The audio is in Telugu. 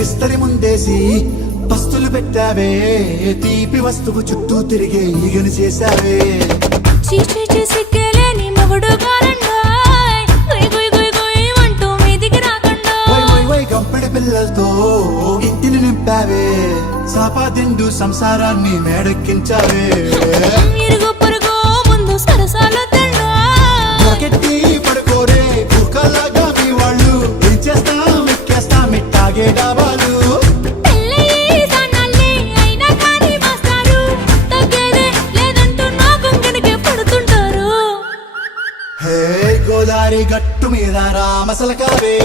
విస్తరి ముందేసి పస్తులు పెట్టావే, తీపి వస్తువు చుట్టూ తిరిగే ఈగను చేశావే. చీచి సిగ్గలేని మొగుడు గారండోయ్, గుయ్ గుయ్ గుయ్ గుయ్ అంటూ మీదికి రాకండోయ్. వై వై వై గంపెడి పిల్లలతో ఇంటిని నింపావే, సాపాదిండు సంసారాన్ని మేడెక్కించావే. ఇరుగు పొరుగు ముందు సరసాలొద్దండోయ్, గట్టి పడుకోరే కుక్కలాగా మీ వాళ్ళు, ఏం చేస్తాం ఎక్కేస్తాం ఇట్టాగే డాబాలు. పెళ్ళయి సన్నాళ్ళే అయినా కానీ మాస్తారు, తగ్గేదే లేదంటూ నా కొంగడికే పడుతుంటారు. హే గోదారి గట్టు మీద రామసలకావే,